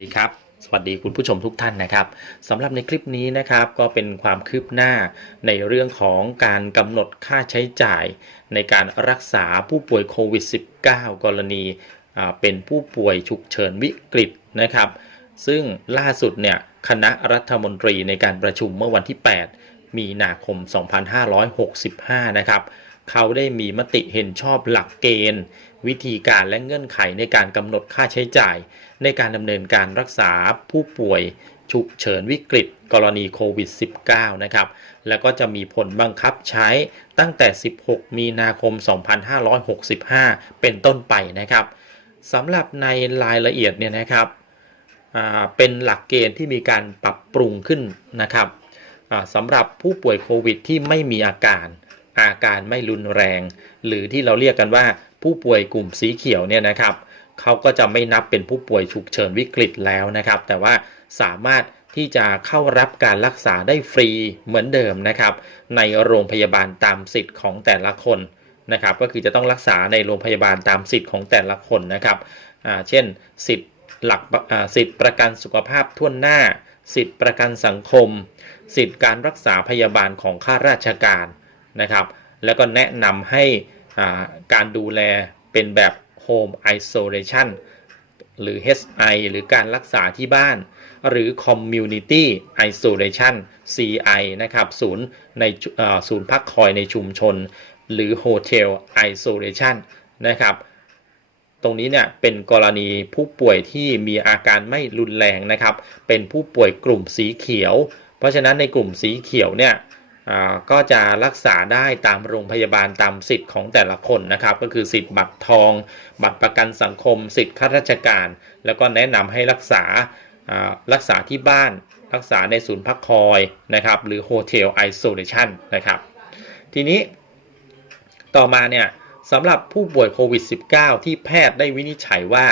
สวัสดีครับสวัสดีคุณผู้ชมทุกท่านนะครับสำหรับในคลิปนี้นะครับก็เป็นความคืบหน้าในเรื่องของการกำหนดค่าใช้จ่าย ในการรักษาผู้ป่วยโควิด -19 กรณีเป็นผู้ป่วยฉุกเฉินวิกฤตนะครับ ซึ่งล่าสุดเนี่ยคณะรัฐมนตรีในการประชุมเมื่อวันที่ 8 มีนาคม 2565 นะครับ เขาได้มีมติเห็นชอบหลักเกณฑ์ วิธีการและเงื่อนไขในการกำหนดค่าใช้จ่าย ในการดำเนินการรักษาผู้ป่วยฉุกเฉินวิกฤต กรณีโควิด -19 นะครับ แล้วก็จะมีผลบังคับใช้ตั้งแต่ 16 มีนาคม 2565 เป็นต้นไปนะครับสำหรับในรายละเอียดเนี่ยนะครับเป็นหลักเกณฑ์ที่มีการปรับปรุงขึ้นนะครับสำหรับผู้ป่วยโควิดที่ไม่มีอาการ อาการไม่รุนแรง หรือที่เราเรียกกันว่าผู้ป่วยกลุ่มสีเขียวเนี่ยนะครับเขาก็จะไม่นับเป็นผู้ป่วยฉุกเฉินวิกฤตแล้วนะครับ แต่ว่าสามารถที่จะเข้ารับการรักษาได้ฟรีเหมือนเดิมนะครับ ในโรงพยาบาลตามสิทธิ์ของแต่ละคนนะครับ ก็คือจะต้องรักษาในโรงพยาบาลตามสิทธิ์ของแต่ละคนนะครับเช่น สิทธิ์หลักสิทธิ์ประกันสุขภาพทั่วหน้า สิทธิ์ประกันสังคม สิทธิ์การรักษาพยาบาลของข้าราชการ นะครับ แล้วก็แนะนำให้การดูแลเป็นแบบ Home Isolation หรือ HI หรือการรักษาที่บ้าน หรือ Community Isolation CI นะครับศูนย์ในศูนย์พักคอยในชุมชน หรือ Hotel Isolation นะครับตรงนี้เนี่ยเป็นกรณีผู้ป่วยที่มีอาการไม่รุนแรงนะครับ เป็นผู้ป่วยกลุ่มสีเขียว เพราะฉะนั้นในกลุ่มสีเขียวเนี่ย ก็จะรักษาได้ตามโรงพยาบาลตามสิทธิ์ของแต่ละคนนะครับ ก็คือสิทธิ์บัตรทอง บัตรประกันสังคม สิทธิ์ข้าราชการ แล้วก็แนะนำให้รักษารักษาที่บ้าน รักษาในศูนย์พักคอยนะครับ หรือ Hotel Isolation นะครับ ทีนี้ต่อมาเนี่ยสำหรับผู้ป่วยโควิด -19 ที่แพทย์ได้วินิจฉัยว่า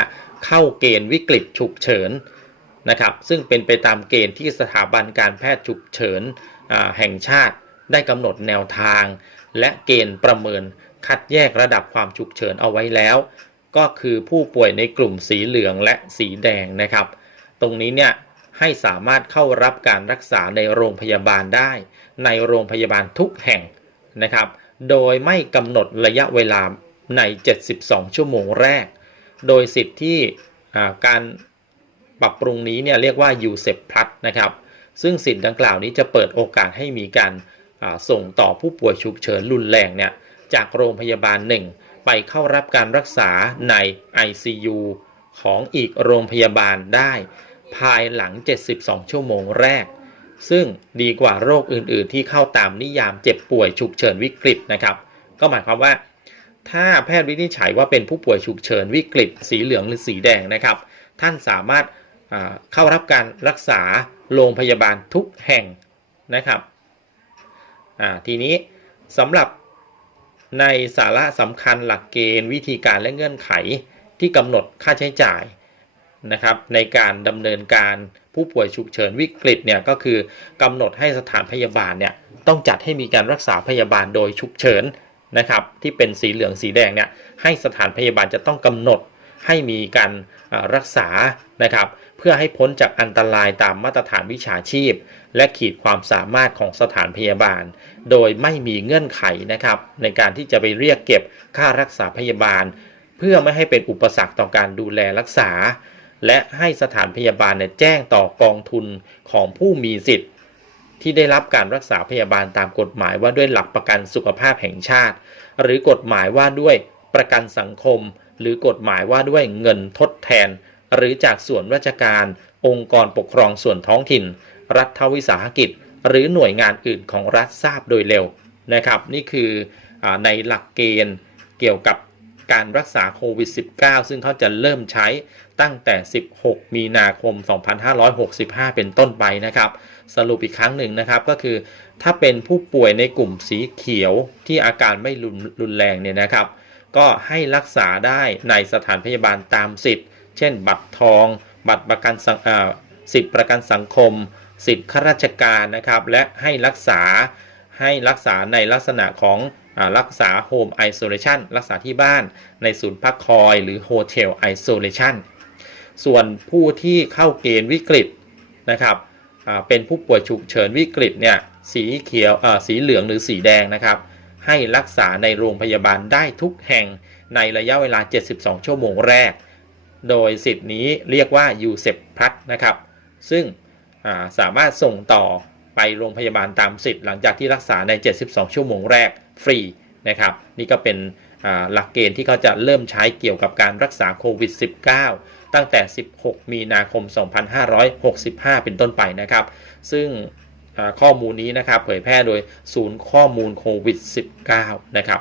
เข้าเกณฑ์วิกฤตฉุกเฉิน นะครับซึ่งเป็นไปตามเกณฑ์ที่สถาบันการแพทย์ฉุกเฉินแห่งชาติได้กำหนดแนวทาง และเกณฑ์ประเมินคัดแยกระดับความฉุกเฉินเอาไว้แล้ว ก็คือผู้ป่วยในกลุ่มสีเหลืองและสีแดงนะครับ ตรงนี้เนี่ยให้สามารถเข้ารับการรักษาในโรงพยาบาลได้ ในโรงพยาบาลทุกแห่งนะครับ โดยไม่กำหนดระยะเวลาใน 72 ชั่วโมงแรก โดยสิทธิ์ที่การ ปรับปรุงนี้เนี่ยเรียกว่า u s e p Plus นะครับซึ่งสิทธิ์ดังกล่าวนี้จะเปิดโอกาสให้มีการส่งต่อผู้ป่วยฉุกเฉินรุนแรงเนี่ยจากโรงพยาบาลหนึ่งไปเข้ารับการรักษาใน ICU ของอีกโรงพยาบาลได้ ภายหลัง 72 ชั่วโมงแรก ซึ่งดีกว่าโรคอื่นๆ ที่เข้าตามนิยามเจ็บป่วยฉุกเฉินวิกฤตนะครับ ก็หมายความว่า ถ้าแพทย์วินิจฉัยว่าเป็นผู้ป่วยฉุกเฉินวิกฤต สีเหลืองหรือสีแดงนะครับ ท่านสามารถ เข้ารับการรักษาโรงพยาบาลทุกแห่งนะครับทีนี้สำหรับในสาระสำคัญหลักเกณฑ์วิธีการและเงื่อนไขที่กำหนดค่าใช้จ่ายนะครับ ในการดำเนินการผู้ป่วยฉุกเฉินวิกฤตเนี่ยก็คือกำหนดให้สถานพยาบาลเนี่ยต้องจัดให้มีการรักษาพยาบาลโดยฉุกเฉินนะครับ ที่เป็นสีเหลืองสีแดงเนี่ยให้สถานพยาบาลจะต้องกำหนด ให้มีการรักษานะครับเพื่อให้พ้นจากอันตรายตามมาตรฐานวิชาชีพ และขีดความสามารถของสถานพยาบาล โดยไม่มีเงื่อนไขนะครับในการที่จะไปเรียกเก็บค่ารักษาพยาบาล เพื่อไม่ให้เป็นอุปสรรคต่อการดูแลรักษา และให้สถานพยาบาลเนี่ยแจ้งต่อกองทุนของผู้มีสิทธิ์ ที่ได้รับการรักษาพยาบาลตามกฎหมายว่าด้วยหลักประกันสุขภาพแห่งชาติ หรือกฎหมายว่าด้วยประกันสังคม หรือกฎหมายว่าด้วยเงินทดแทน หรือจากส่วนราชการ องค์กรปกครองส่วนท้องถิ่น รัฐวิสาหกิจ หรือหน่วยงานอื่นของรัฐทราบโดยเร็วนะครับ นี่คืออในหลักเกณฑ์เกี่ยวกับการรักษาโควิด -19 ซึ่งเขาจะเริ่มใช้ตั้งแต่ 16 มีนาคม 2565 เป็นต้นไปนะครับ สรุปอีกครั้งหนึ่งนะครับก็คือ ถ้าเป็นผู้ป่วยในกลุ่มสีเขียวที่อาการไม่รุนรุนแรงเนี่ยนะครับ ก็ให้รักษาได้ในสถานพยาบาลตามสิทธิ์ เช่น บัตรทอง บัตรประกันสังสิทธิประกันสังคม สิทธิข้าราชการนะครับ และให้รักษาให้รักษาในลักษณะของรักษา Home Isolation รักษาที่บ้านในศูนย์พักคอย หรือ Hotel Isolation ส่วนผู้ที่เข้าเกณฑ์วิกฤตนะครับเป็นผู้ป่วยฉุกเฉินวิกฤตเนี่ยสีเขียวสีเหลืองหรือสีแดงนะครับ ให้รักษาในโรงพยาบาลได้ทุกแห่งในระยะเวลา 72 ชั่วโมงแรก โดยสิทธิ์นี้เรียกว่า u s e p Plus นะครับ ซึ่งาสามารถส่งต่อไปโรงพยาบาลตามสิทธิ์หลังจากที่รักษาใน 72 ชั่วโมงแรกฟรีนะครับ นี่ก็เป็นหลักเกณฑ์ที่เขาจะเริ่มใช้เกี่ยวกับการรักษาโควิด -19 ตั้งแต่ 16 มีนาคม 2565 เป็นต้นไปนะครับ ซึ่ง ข้อมูลนี้นะครับ เผยแพร่โดยศูนย์ข้อมูลโควิด -19 นะครับ